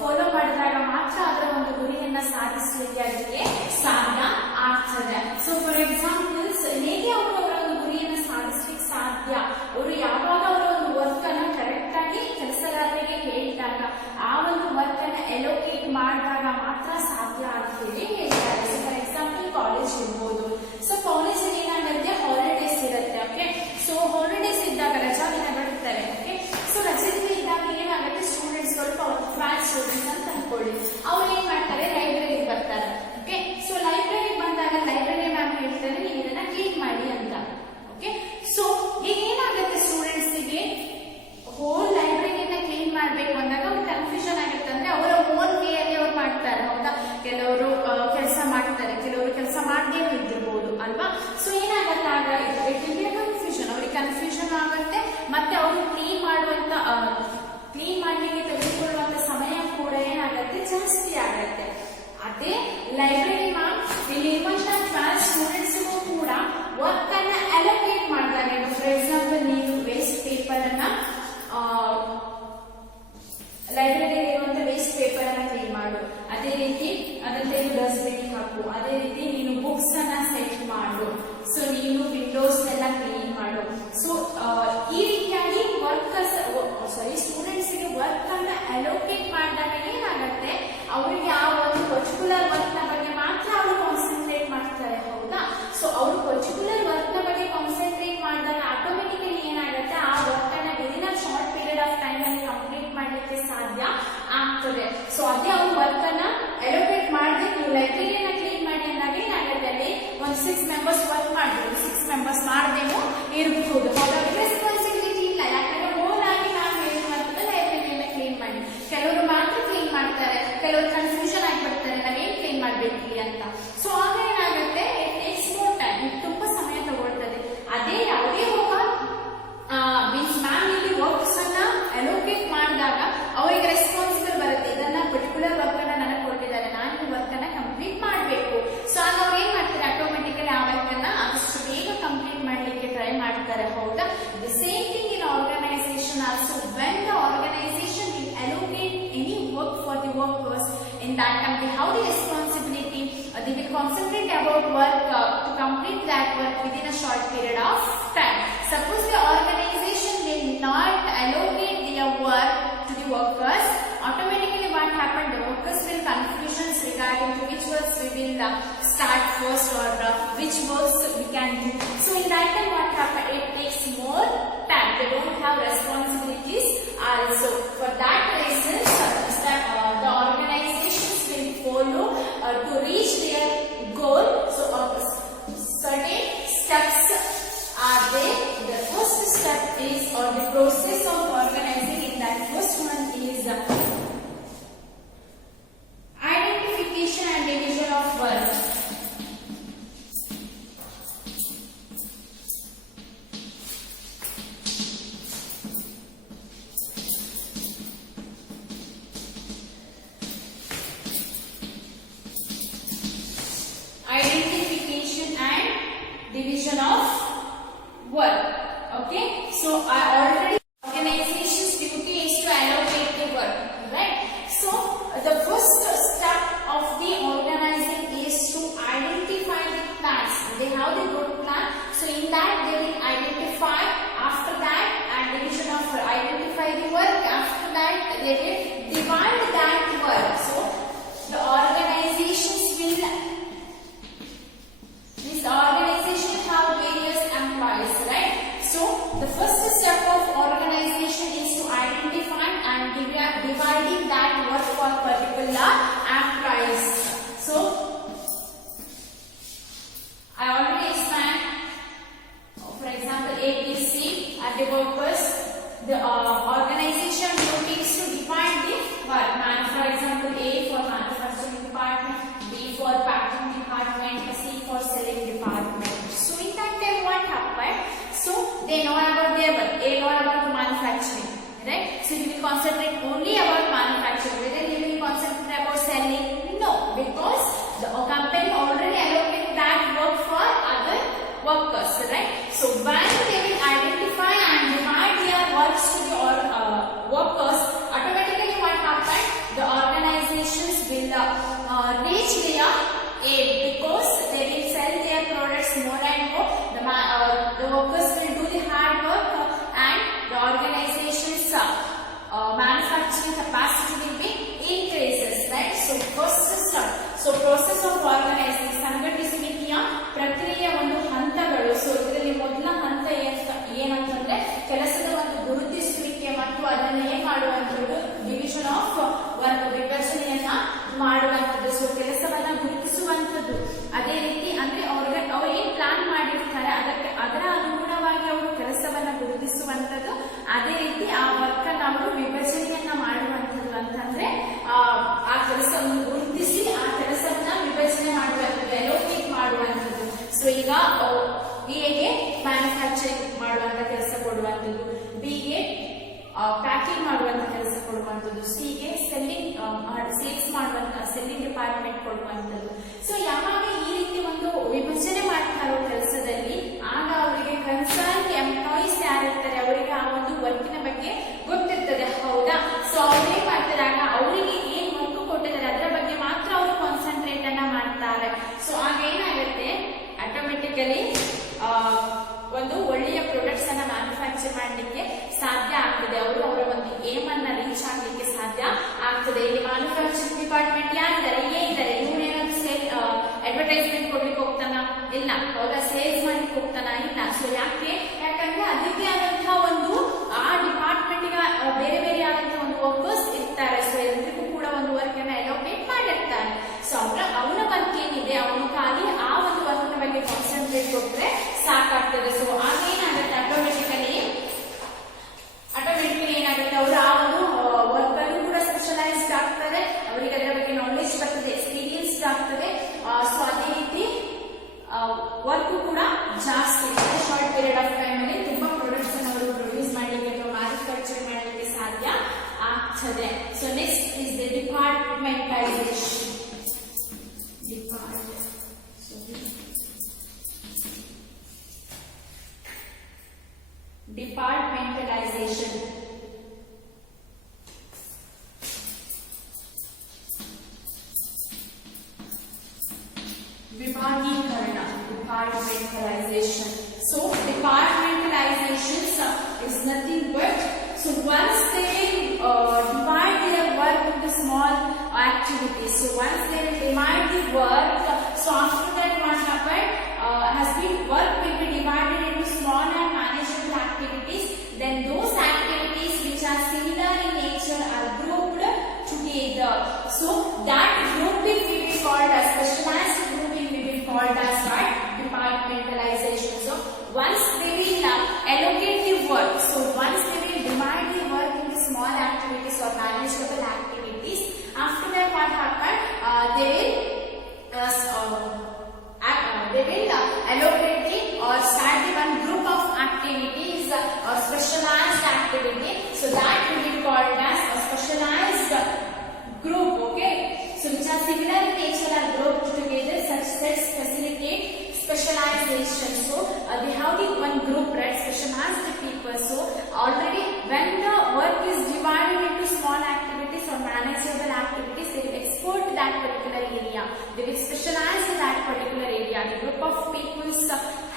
ಫಾಲೋ ಮಾಡಿದಾಗ ಮಾತ್ರ ಅದರ ಒಂದು ಗುರಿಯನ್ನ ಸಾಧಿಸಲಿಕ್ಕೆ ಅದಕ್ಕೆ ಸಾಧ್ಯ ಆಗ್ತದೆ. ಸೊ ಫಾರ್ ಎಕ್ಸಾಂಪಲ್ಸ್, ಹೇಗೆ ಅವರು ಅವರ ಒಂದು ಗುರಿಯನ್ನು ಸಾಧಿಸಲಿಕ್ಕೆ ಸಾಧ್ಯ, ಅವರು ಯಾವಾಗ ಅವರ ಒಂದು ವರ್ಕ್ ಅನ್ನ ಕರೆಕ್ಟ್ ಆಗಿ ಕೆಲಸಗಾರರಿಗೆ ಹೇಳಿದಾಗ ಆ ಒಂದು ವರ್ಕ್ ಅನ್ನ ಎಲೋಕೇಟ್ ಮಾಡಿದಾಗ ಮಾತ್ರ ಸಾಧ್ಯ ಅಂತ ಹೇಳಿ ಹೇಳ್ತಾರೆ. ಸೊ ಫಾರ್ ಎಕ್ಸಾಂಪಲ್ ಕಾಲೇಜ್ ಇರ್ಬೋದು. ಸೊ ಕಾಲೇಜ್ ಏನಾಗುತ್ತೆ, ಹಾಲಿಡೇಸ್ ಇರುತ್ತೆ, ಓಕೆ? ಸೊ ಹಾಲಿಡೇಸ್ ಇದ್ದಾಗ ರಜಾ ದಿನಗಳಿರ್ತವೆ, ಓಕೆ? ಸೊ ರಜೆ ದಿನ ಇದ್ದಾಗ ಏನಾಗುತ್ತೆ, ಸ್ಟೂಡೆಂಟ್ಸ್ಗಳು 12 ಸ್ಟೂಡೆಂಟ್ಸ್ ಅಂತ ಅನ್ಕೊಳ್ಳಿ, ಅವ್ರು ಏನ್ ಮಾಡ್ತಾರೆ, ಲೈಬ್ರರಿಗೆ ಬರ್ತಾರೆ, ಓಕೆ? ಸೊ ಲೈಬ್ರರಿಗೆ ಬಂದಾಗ ಲೈಬ್ರರಿ ಮ್ಯಾಮ್ ಹೇಳ್ತಾರೆ ನೀವು ಇದನ್ನ ಕ್ಲೀನ್ ಮಾಡಿ ಅಂತ, ಓಕೆ? ಸೊ ಈಗ ಏನಾಗುತ್ತೆ, ಸ್ಟೂಡೆಂಟ್ಸಿಗೆ ಹೋಲ್ ಲೈಬ್ರರಿಯನ್ನ ಕ್ಲೀನ್ ಮಾಡ್ಬೇಕು ಅಂದಾಗ ಅವ್ರು ಕನ್ಫ್ಯೂಷನ್ ಆಗುತ್ತೆ. ಅಂದ್ರೆ ಅವರ ಓನ್ ವೇ ಅಲ್ಲಿ ಅವ್ರು ಮಾಡ್ತಾರೆ, ಹೌದಾ? ಕೆಲವರು ಕೆಲಸ ಮಾಡ್ತಾರೆ, ಕೆಲವರು ಕೆಲಸ ಮಾಡದೇ ಇದ್ದಿರ್ಬೋದು, ಅಲ್ವಾ? ಸೊ ಏನಾಗುತ್ತೆ ಆಗ ಕನ್ಫ್ಯೂಷನ್, ಅವ್ರಿಗೆ ಕನ್ಫ್ಯೂಷನ್ ಆಗುತ್ತೆ. ಮತ್ತೆ ಅವರು ಕ್ಲೀನ್ ಮಾಡ್ಲಿಕ್ಕೆ ತೆಗೆದುಕೊಳ್ಳುವಂತ ಸಮಯ ಕೂಡ ಏನಾಗುತ್ತೆ, ಜಾಸ್ತಿ ಆಗುತ್ತೆ. ಅದೇ ಲೈಬ್ರರಿ ಮ್ಯಾಮ್ ಇಲ್ಲಿರುವಂತಹ 12 ಸ್ಟೂಡೆಂಟ್ಸ್ಗೂ ಕೂಡ ವರ್ಕ್ ಅನ್ನ ಅಲೋಕೇಟ್ ಮಾಡ್ತಾರೆ. ಫಾರ್ ಎಕ್ಸಾಂಪಲ್, ನೀವು ವೇಸ್ಟ್ ಪೇಪರ್ ಅನ್ನ ಲೈಬ್ರರಿ ಇರುವಂತ ವೇಸ್ಟ್ ಪೇಪರ್ ಅನ್ನ ಕ್ಲೀನ್ ಮಾಡು, ಅದೇ ರೀತಿ ಅದನ್ನ ತೆಗೆದು ಡಸ್ಟ್ಬಿನ್ ಹಾಕು, ಅದೇ ರೀತಿ ನೀನು ಬುಕ್ಸ್ ಅನ್ನ ಸೆಟ್ ಮಾಡು, ಸೊ ನೀನು ವಿಂಡೋಸ್ ಎಲ್ಲ ಕ್ಲೀನ್ ಮಾಡು. ಸೊ ಈ ರೀತಿಯಾಗಿ ಸ್ಟೂಡೆಂಟ್ಸ್ ಗೆ ವರ್ಕ್ ಅನ್ನ ಅಲೋಕೇಟ್ ಮಾಡಿದಾಗ ಏನಾಗುತ್ತೆ, ಅವರಿಗೆ ಆ ಒಂದು ಪರ್ಟಿಕ್ಯುಲರ್ ವರ್ಕ್ ನ ಬಗ್ಗೆ ಮಾತ್ರ ಅವರು ಕಾನ್ಸಂಟ್ರೇಟ್ ಮಾಡ್ತಾರೆ, ಹೌದಾ? ಸೊ ಅವರು ಪರ್ಟಿಕ್ಯುಲರ್ ವರ್ಕ್ ನ ಬಗ್ಗೆ ಕಾನ್ಸಂಟ್ರೇಟ್ ಮಾಡಿದಾಗ ಆಟೋಮೆಟಿಕಲಿ ಏನಾಗುತ್ತೆ, ಆ ವರ್ಕ್ ಅನ್ನ within a short period of time ಅಲ್ಲಿ ಕಂಪ್ಲೀಟ್ ಮಾಡ್ಲಿಕ್ಕೆ ಸಾಧ್ಯ ಆಗ್ತದೆ. ಆಗ್ತದೆ. ಸೊ ಅದೇ ಅವ್ರು ವರ್ಕ್ ಅನ್ನ ಅಲೋಕೇಟ್ ಮಾಡದೆ ನೀವು ಲೈಬ್ರರಿಯನ್ನ ಕ್ಲೀನ್ ಮಾಡಿ ಅಂದಾಗ ಏನಾಗುತ್ತೆ, ಅಲ್ಲಿ ಒಂದು 6 ಮೆಂಬರ್ಸ್ ವರ್ಕ್ ಮಾಡ್ಬೋದು, 6 ಮೆಂಬರ್ಸ್ ಮಾಡದೇನೋ ಇರಬಹುದು. ಅವ್ರಿಗೆ ರೆಸ್ಪಾನ್ಸಿಬಿಲಿಟಿ ಇಲ್ಲ, ಯಾಕಂದ್ರೆ ಹೋಲ್ ಆಗಿ ನಾವು ಹೇಳಿರುವಂತದ್ದು ಲೈಬ್ರರಿಯನ್ನ ಕ್ಲೀನ್ ಮಾಡಿ. ಕೆಲವರು ಮಾತ್ರ ಕ್ಲೀನ್ ಮಾಡ್ತಾರೆ, ಕೆಲವರು ಕನ್ಫ್ಯೂಷನ್ ಆಗಿಬಿಡ್ತಾರೆ ನಾವೇನ್ ಕ್ಲೀನ್ ಮಾಡ್ಬೇಕಿಲ್ಲ ಅಂತ. ಸೊ ಆಗ ಏನಾಗುತ್ತೆ, ಇಟ್ ಟೇಕ್ಸ್ ಮೋರ್ ಟೈಮ್, ತುಂಬಾ ಸಮಯ ತಗೊಳ್ತದೆ. ಅದೇ ಯಾವುದೇ ಒಬ್ಬ ಮೀನ್ಸ್ ಮ್ಯಾಮ್ ಇಲ್ಲಿ ವರ್ಕ್ಸ್ ಅನ್ನ ಅಲೋಕೇಟ್ ಮಾಡಿದಾಗ ಅವರಿಗೆ ರೆಸ್ಪಾನ್ಸಿಬಲ್ ಬರುತ್ತೆ, ಇದನ್ನ ಪರ್ಟಿಕ್ಯುಲರ್ ವರ್ಕ್ ಅನ್ನ ನನಗೆ ಕೊಟ್ಟಿದ್ದಾರೆ, ನಾನು ಈ ವರ್ಕ್ ಅನ್ನ ಕಂಪ್ಲೀಟ್ ಮಾಡಬೇಕು. ಸೊ ಆಗ ಅವ್ರು ಏನ್ ಮಾಡ್ತಾರೆ, ಆಟೋಮೆಟಿಕಲಿ ಆ ವರ್ಕ್ ಅನ್ನ ಆದಷ್ಟು ಬೇಗ ಕಂಪ್ಲೀಟ್ ಮಾಡ್ಲಿಕ್ಕೆ ಟ್ರೈ ಮಾಡ್ತಾರೆ. ಹೌದಾ? The same thing in organisation also. When the organisation will allocate any work for the workers in that company, how the responsibility they will concentrate about work to complete that work within a short period of time. Suppose the organization will not allocate their work to the workers, automatically what happen, the workers will confusions regarding to which works we will start first or which works we can do. So in that time what happen, it takes more time, they don't have responsibilities also. For that reason the organizations will follow to reach their goal. So certain steps are there. The first step is, or the process of organizing, in that first one is identification and division of work. Identification and division of work. Okay, so I already, organization's duty is to allocate the work, right? So the first step of the organizing is to identify the plans. They have the good plan, so in that they will identify. After that, and division of work, identify the work. After that they will divide that work. So the organizations will, this organization have various employees, right? So the first step of organization is to identify and dividing that work for particular employees. So I already explained, for example, ABC are the workers. The organization duty is to define the work. For example, A for manufacturing department, B for packing department, C for selling department. So in that time what happened? So they know about their work. A know about manufacturing, right? So you will concentrate only about manufacturing. Whether you will concentrate about selling? No, because the company already allocated that work for other workers, right? So when they will identify and divide their works to the workers, automatically what happened? The organizations will reach their aim, because they will sell their products more and more. The workers will do the hard work, and the organization's manufacturing capacity will be increases, right? So first step, so process of organizing, ಸಂಘಟಿಸುವಿಕೆಯ ಪ್ರಕ್ರಿಯೆಯ ಒಂದು ಹಂತಗಳು. ಸೊ ಇದರಲ್ಲಿ ಮೊದಲ ಹಂತ ಏನಂತಂದ್ರೆ ಕೆಲಸದ ಒಂದು ಗುರುತಿಸುವಿಕೆ ಮತ್ತು ಅದನ್ನ ಏನ್ ಮಾಡುವಂಥದ್ದು, ಡಿವಿಷನ್ ಆಫ್ ವರ್ಕ್, ವಿಭಜನೆಯನ್ನ ಮಾಡುವಂಥದ್ದು. ಸೊ ಕೆಲಸವನ್ನ ಗುರುತಿಸುವಂಥದ್ದು. ಅದೇ ರೀತಿ ಅಂದ್ರೆ ಅವ್ರು ಏನ್ ಪ್ಲಾನ್ ಮಾಡಿರ್ತಾರೆ ಅದರ ಅನುಗುಣವಾಗಿ ಅವರು ಕೆಲಸವನ್ನ ಗುರುತಿಸುವಂಥದ್ದು. ಅದೇ ರೀತಿ ಆ ವರ್ಕ್ ಅನ್ನ ಅವರು ವಿಭಜನೆಯನ್ನ ಮಾಡುವಂಥದ್ದು. ಅಂತಂದ್ರೆ ಆ ಕೆಲಸವನ್ನು ಗುರುತಿಸಿ ಆ ಕೆಲಸವನ್ನ ವಿಭಜನೆ ಮಾಡುವಂಥದ್ದು, ಅಲೋಕೇಟ್ ಮಾಡುವಂಥದ್ದು. ಸೊ ಈಗ ಎಗೆ ಮ್ಯಾನುಫ್ಯಾಕ್ಚರಿಂಗ್ ಮಾಡುವಂತ ಕೆಲಸ ಕೊಡುವಂಥದ್ದು, ಬಿಗೆ ಪ್ಯಾಕಿಂಗ್ ಮಾಡುವಂತ ಕೆಲಸ ಕೊಡುವಂಥದ್ದು, ಸಿಗೆ ಸೇಲ್ಸ್ ಮಾಡುವಂತ ಸೆಲ್ಲಿಂಗ್ ಡಿಪಾರ್ಟ್ಮೆಂಟ್ ಕೊಡುವಂಥದ್ದು. ಸೊ ಯಾವಾಗ ಈ ರೀತಿ ಒಂದು ವಿಭಜನೆ ಮಾಡ್ತಾರೋ ಕೆಲಸದಲ್ಲಿ, ಆಗ ಅವರಿಗೆ ಕನ್ಸರ್ನ್ ಎಂಪ್ಲಾಯೀಸ್ ಯಾರಿರ್ತಾರೆ ಅವರಿಗೆ ಆ ಒಂದು ವರ್ಕಿನ ಬಗ್ಗೆ ಗೊತ್ತಿರ್ತದೆ. ಹೌದಾ? ಸೊ ಅವ್ರೇನ್ ಮಾಡ್ತಾರೆ, ಆಗ ಅವರಿಗೆ ಏನ್ ವರ್ಕ್ ಕೊಟ್ಟಿದ್ದಾರೆ ಅದರ ಬಗ್ಗೆ ಮಾತ್ರ ಅವರು ಕಾನ್ಸಂಟ್ರೇಟ್ ಅನ್ನ ಮಾಡ್ತಾರೆ. ಸೊ ಆಗ ಏನಾಗುತ್ತೆ, ಆಟೋಮೆಟಿಕಲಿ ಒಂದು ಒಳ್ಳೆಯ ಪ್ರಾಡಕ್ಟ್ಸ್ ಅನ್ನ ಮ್ಯಾನುಫ್ಯಾಕ್ಚರ್ ಮಾಡಲಿಕ್ಕೆ ಸಾಧ್ಯ ಆಗ್ತದೆ. ಅವರು ಅವರ ಒಂದು ಏಮ್ ಅನ್ನ ರೀಚ್ ಆಗ್ಲಿಕ್ಕೆ ಸಾಧ್ಯ ಆಗ್ತದೆ. ಇಲ್ಲಿ ಮ್ಯಾನುಫ್ಯಾಕ್ಚರಿಂಗ್ ಡಿಪಾರ್ಟ್ಮೆಂಟ್ ಯಾರಿದ್ದಾರೆ, ಇದ್ದಾರೆ. ಇವನೇನಾದ್ರು ಸೇಲ್ ಅಡ್ವರ್ಟೈಸ್ಮೆಂಟ್ ಕೊಡ್ಲಿಕ್ಕೆ ಹೋಗ್ತಾನ? ಇಲ್ಲ. ಹೌದಾ? ಸೇಲ್ಸ್ ಮಾಡ್ಲಿಕ್ಕೆ ಹೋಗ್ತಾನ? ಇಲ್ಲ. ಸೊ ಯಾಕಂದ್ರೆ ಅದಕ್ಕೆ ಆದಂತಹ ಒಂದು ಆ ಡಿಪಾರ್ಟ್ಮೆಂಟ್ ಗೆ ಬೇರೆ ಬೇರೆ ಆದಂತಹ ಒಂದು ವರ್ಕರ್ಸ್ ಇರ್ತಾರೆ. ಸೊ ಎಲ್ರಿಗೂ ಕೂಡ So next is the departmentalization. Departmentalization. Vibhagीकरण. Departmentalization. So departmentalization is nothing but, so once they divide their work into small activities. So once they divide the work, so after that what happened has been work will be divided into small and manageable activities. Then those activities which are similar in nature are grouped together. So that grouping will be called as specialized grouping will be called as what? Departmentalization. So once they will allocate the work, so once they will divide the work into small activities or manageable activities, after that what happened? They will allocate the or start the one group of activities or specialized activity. So that will be called as a specialized group. Okay. So which are similar in nature are grouped together, such that facilitate specialization. So they have the one group, right? Specialized people. So already when the work is divided into small activities or manageable activities, they will export that particular area. They will specialize in that particular area. The group of peoples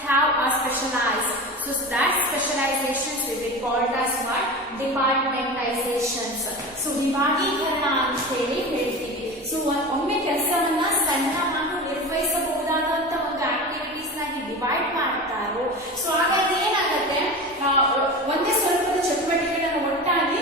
have are specialized. So that specializations will be called as what? Departmentalizations. So ವಿಭಾಗೀಕರಣ ಅಂತ ಹೇಳಿ ಹೇಳ್ತೀವಿ. ಸೊ ಒಮ್ಮೆ ಕೆಲಸವನ್ನ ಸಣ್ಣ ಹಾಗೂ ನಿರ್ವಹಿಸಬಹುದಾದಂತ ಒಂದು ಆಕ್ಟಿವಿಟೀಸ್ ನಾಗಿ ಡಿವೈಡ್ ಮಾಡ್ತಾರೋ, ಸೊ ಹಾಗಾಗಿ ಏನಾಗುತ್ತೆ, ಒಂದೇ ಸ್ವರೂಪದ ಚಟುವಟಿಕೆಗಳನ್ನು ಒಟ್ಟಾಗಿ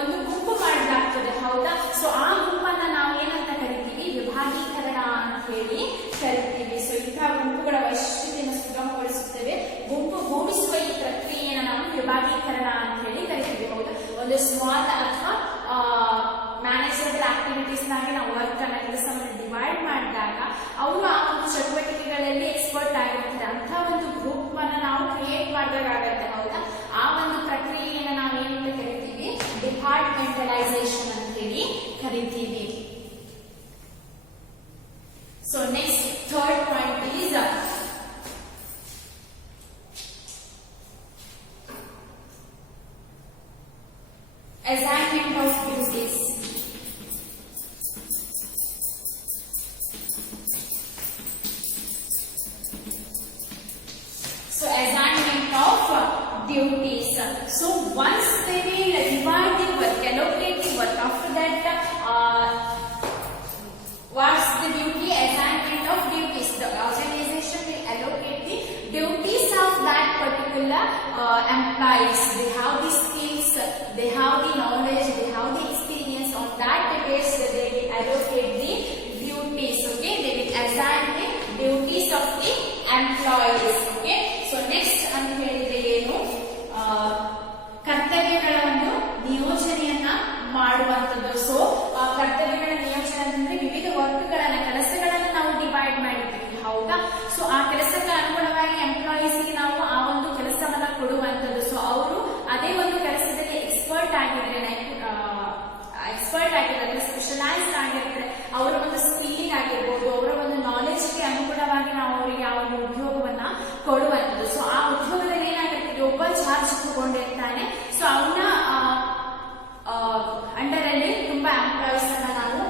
ಒಂದು ಗುಂಪು ಮಾಡಲಾಗ್ತದೆ. ಹೌದಾ? ಸೊ ಆ ಗುಂಪನ್ನ ನಾವು ಏನಂತ ಕರಿತೀವಿ? ವಿಭಾಗೀಕರಣ ಅಂತ ಹೇಳಿ ಕರಿತೀವಿ. ಸೊ ಇಂತಹ ಗುಂಪುಗಳ ವೈಶಿಷ್ಟ್ಯತೆಯನ್ನು ಸುಗಮಗೊಳಿಸುತ್ತೇವೆ. ಗುಂಪುಗೂಡಿಸುವ ಈ ಪ್ರಕ್ರಿಯೆಯನ್ನು ನಾವು ವಿಭಾಗೀಕರಣ ಅಂತ ಹೇಳಿ ಕರಿತೀವಿ. ಹೌದಾ? ಒಂದು ಸ್ಮಾಲ್ ಅಥವಾ ಮ್ಯಾನೇಜಬಲ್ ಆಕ್ಟಿವಿಟೀಸ್ ನಾಗಿ ನಾವು ವರ್ಕ್ ಅನ್ನ ಕೆಲಸವನ್ನು ಡಿವೈಡ್ ಮಾಡಿದಾಗ ಅವರು ಆ ಒಂದು ಚಟುವಟಿಕೆಗಳಲ್ಲಿ ಎಕ್ಸ್ಪರ್ಟ್ ಆಗಿರ್ತಾರೆ. ಅಂತ ಒಂದು ಗ್ರೂಪ್ ಅನ್ನ ನಾವು ಕ್ರಿಯೇಟ್ ಮಾಡಿದಾಗತ್ತೆ. ಹೌದಾ? ಆ ಒಂದು ಪ್ರಕ್ರಿಯೆಯನ್ನು ನಾವು ಏನಂತ ಕರಿತೀವಿ? ಡಿಪಾರ್ಟ್ಮೆಂಟಲೈಸೇಷನ್ ಅಂತ ಹೇಳಿ ಕರಿತೀವಿ. So next third point is assignment of duties. So assignment of duties. So once they will divide the work, allocate the work, after that what's the duty? Assignment of duties. The organization will allocate the duties of that particular employees. They have the skills, they have the knowledge, they have the experience. On that basis they will allocate the duties. Okay, they will assign the duties of the employees. Okay, so next ಅಂತ ಹೇಳಿದ್ರೆ ಏನು, ಕರ್ತವ್ಯಗಳ ಒಂದು ನಿಯೋಜನೆಯನ್ನ ಮಾಡುವಂತದ್ದು. ಸೊ ಕರ್ತವ್ಯಗಳ ನಿಯೋಜನೆ ಅಂದ್ರೆ ವಿವಿಧ ವರ್ಗಗಳನ್ನ, ಕೆಲಸಗಳನ್ನ ನಾವು ಡಿವೈಡ್ ಮಾಡಿರ್ತೀವಿ. ಹೌದಾ? ಸೊ ಆ ಕೆಲಸಕ್ಕೆ ಅನುಗುಣವಾಗಿ ಎಂಪ್ಲಾಯೀಸ್ಗೆ ನಾವು ಆ ಒಂದು ಕೆಲಸವನ್ನ ಕೊಡುವಂತದ್ದು. ಸೊ ಅವರು ಅದೇ ಒಂದು ಕೆಲಸದಲ್ಲಿ ಎಕ್ಸ್ಪರ್ಟ್ ಆಗಿದ್ರೆ, ಸ್ಪೆಷಲೈಸ್ಡ್ ಆಗಿರ್ತಾರೆ, ಅವರ ಒಂದು ಸ್ಕಿಲ್ಲಿಂಗ್ ಆಗಿರ್ಬೋದು, ಅವರ ಒಂದು ನಾಲೆಜ್ಗೆ ಅನುಗುಣವಾಗಿ ನಾವು ಅವರಿಗೆ ಆ ಒಂದು ಉದ್ಯೋಗವನ್ನ ಕೊಡುವಂಥದ್ದು. ಸೊ ಆ ಉದ್ಯೋಗದಲ್ಲಿ ಏನಾಗಿರ್ತದೆ, ಒಬ್ಬ ಚಾರ್ಜ್ ತಗೊಂಡಿರ್ತಾನೆ. ಸೊ ಅವನ ಅಂಡರ್ ಅಲ್ಲಿ ತುಂಬಾ ಎಂಪ್ಲಾಯೀಸ್ ಅನ್ನ ನಾವು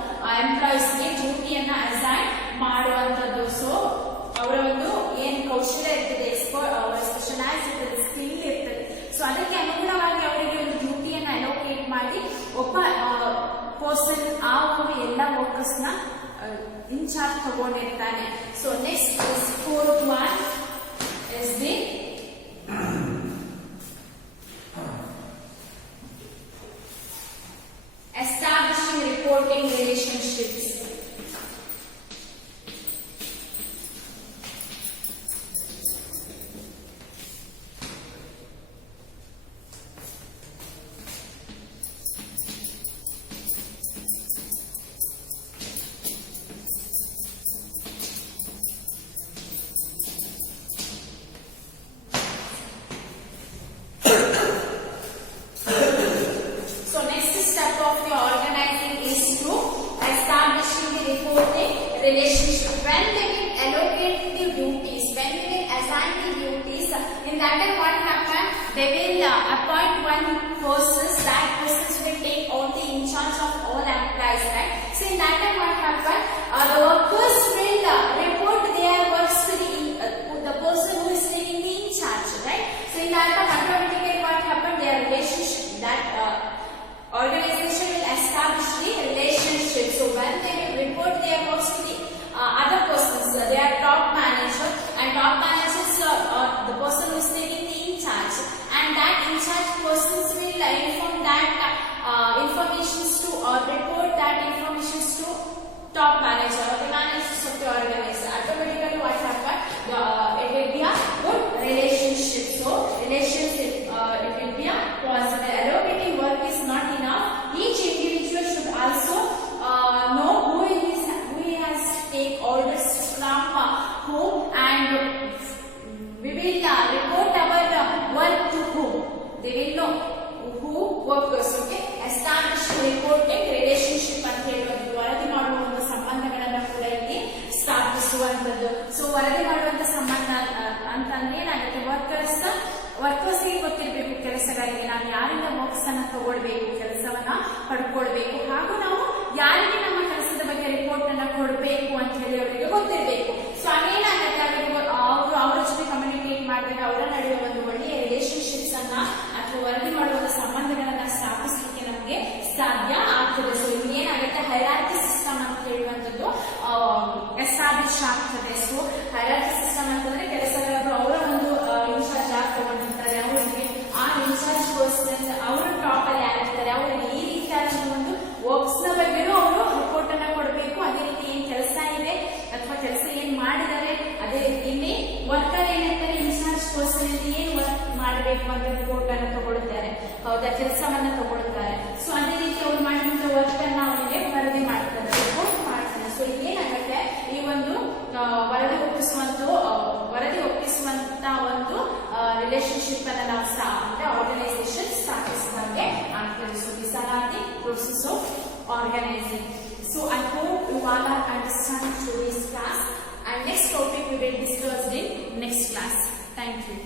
ಎಂಪ್ಲಾಯೀಸ್ಗೆ ಡ್ಯೂಟಿಯನ್ನ ಅಸೈನ್ ಮಾಡುವಂತದ್ದು. ಸೊ ಅವರ ಒಂದು ಏನ್ ಕೌಶಲ್ಯ ಇರ್ತದೆ, ಸ್ಪೆಷಲೈಸ್ ಇರ್ತದೆ, ಸ್ಕಿಲ್ ಇರ್ತದೆ. ಸೊ ಅದಕ್ಕೆ ಅನುಗುಣವಾಗಿ ಅವರಿಗೆ ಒಂದು ಡ್ಯೂಟಿಯನ್ನ ಅಲೋಕೇಟ್ ಮಾಡಿ ಒಬ್ಬ ಪರ್ಸನ್ ಆ ಒಂದು ಎಲ್ಲ ವರ್ಕರ್ಸ್ ನ ಇನ್ಚಾರ್ಜ್ ತಗೊಂಡಿರ್ತಾನೆ. So next fourth one is the establishing reporting relationships. one persons, that persons will take all the in charge of all employees, right? So in that time what happened, the workers will report their works to the person who is taking the in charge, right? So in that time automatically what happened, their relationship, that organization will establish the relationship. So when they will report their works to the other persons, they are top manager, and top managers the person who is taking the in charge, and that in charge persons will inform that informations to or report that informations to top manager or the managers of the organization. Automatically what happened, it will be a good relationship. So relationship, it will be a positive. Allocating work is not enough. Each individual should also know who he has to take orders from whom, and we will report our work to whom. They will know who workers. Okay, establish reporting relationship ಅಂತ ಹೇಳುವುದು, ವರದಿ ಮಾಡುವ ಒಂದು ಸಂಬಂಧಗಳನ್ನ ಕೂಡ ಇಲ್ಲಿ ಸ್ಥಾಪಿಸುವಂತದ್ದು. ಸೊ ವರದಿ ಮಾಡುವಂತ ಸಂಬಂಧ ಅಂತಂದ್ರೆ ಏನಾಗುತ್ತೆ, ವರ್ಕರ್ಸ್ಗೆ ಗೊತ್ತಿರಬೇಕು ಕೆಲಸಗಳಿಗೆ ನಾವು ಯಾರಿಂದ ವರ್ಕ್ಸ್ ಅನ್ನ ತಗೊಳ್ಬೇಕು, ಕೆಲಸವನ್ನ ಪಡ್ಕೊಳ್ಬೇಕು, ಹಾಗೂ ನಾವು ಯಾರಿಗೆ ನಮ್ಮ ಕೆಲಸದ ಬಗ್ಗೆ ರಿಪೋರ್ಟ್ ಅನ್ನ ಕೊಡಬೇಕು ಅಂತ ಹೇಳಿ ಅವರಿಗೆ ಗೊತ್ತಿರಬೇಕು. ಸೊ ಅದೇನಾಗುತ್ತೆ, ಅವರು ಅವರ ಜೊತೆ ಕಮ್ಯುನಿಕೇಟ್ ಮಾಡಿದಾಗ ಅವರ ನಡುವೆ ಒಂದು ಒಳ್ಳೆಯ ರಿಲೇಶನ್ಶಿಪ್ಸ್ ಅನ್ನ ಅಥವಾ ವರದಿ ಮಾಡುವ ಸಂಬಂಧಗಳನ್ನ ಸ್ಥಾಪಿಸಲಿಕ್ಕೆ ನಮಗೆ ಸಾಧ್ಯ ಆಗ್ತದೆ. ಸೊ ಇಲ್ಲಿ ಏನಾಗುತ್ತೆ, ಹೈರಾರ್ಕಿ ಸಿಸ್ಟಮ್ ಅಂತ ಹೇಳುವಂಥದ್ದು ಎಸ್ಟಾಬ್ಲಿಷ್ ಆಗ್ತದೆ. ಸೊ ಹೈರಾರ್ಕಿ ಸಿಸ್ಟಮ್ ಅಂತಂದ್ರೆ ಕೆಲಸಗಾರರು ಅವರ ಒಂದು ಇನ್ಚಾರ್ಜ್ ಯಾರು ತಗೊಂಡಿರ್ತಾರೆ, ಅವರಿಗೆ ಆ ಇನ್ಚಾರ್ಜ್ ಪರ್ಸನ್ ಅವರು ಟಾಪ್ ಅಲ್ಲಿ ಯಾರಿರ್ತಾರೆ, ಅವರಿಗೆ ಈ ರೀತಿಯಾದ ಒಂದು ವರ್ಕ್ಸ್ ನ ಬಗ್ಗೆನೂ ಅವರು ರಿಪೋರ್ಟ್ ಅನ್ನ ಕೊಡಬೇಕು. ಅದೇ ರೀತಿ ಏನ್ ಕೆಲಸ ಇದೆ ಅಥವಾ ಕೆಲಸ ಏನ್ ಮಾಡಿದ್ದಾರೆ, ಅದೇ ರೀತಿ ಇಲ್ಲಿ ವರ್ಕರ್ ಏನಿರ್ತಾರೆ, ಇನ್ಚಾರ್ಜ್ ಪರ್ಸನ್ ಏನ್ ವರ್ಕ್ ಮಾಡಬೇಕು ಅಂತ ರಿಪೋರ್ಟ್ ಅನ್ನ ತಗೊಳ್ತಾರೆ, ಹೌದಾ, ಕೆಲಸವನ್ನ ತಗೊಳ್ತಾರೆ. ಸೊ ಅದೇ ರೀತಿ ಅವ್ರು ಮಾಡಿದಂತ ವರ್ಕ್ ಅನ್ನ ಅವರಿಗೆ ವರದಿ ಮಾಡ್ತಾರೆ, ರಿಪೋರ್ಟ್ ಮಾಡ್ತಾರೆ. ಸೊ ಏನಾಗುತ್ತೆ, ಈ ಒಂದು ವರದಿ ಒಪ್ಪಿಸುವಂತ ಒಂದು ರಿಲೇಶನ್ಶಿಪ್ ಅನ್ನ ನಾವು ಅಂದ್ರೆ ಆರ್ಗನೈಸೇಷನ್ ಸ್ಥಾಪಿಸಿದಂಗೆ ಆಗ್ತದೆ. So this are the process of organizing. So I hope you all are understanding today's class, and next topic we will discuss in next class. Thank you.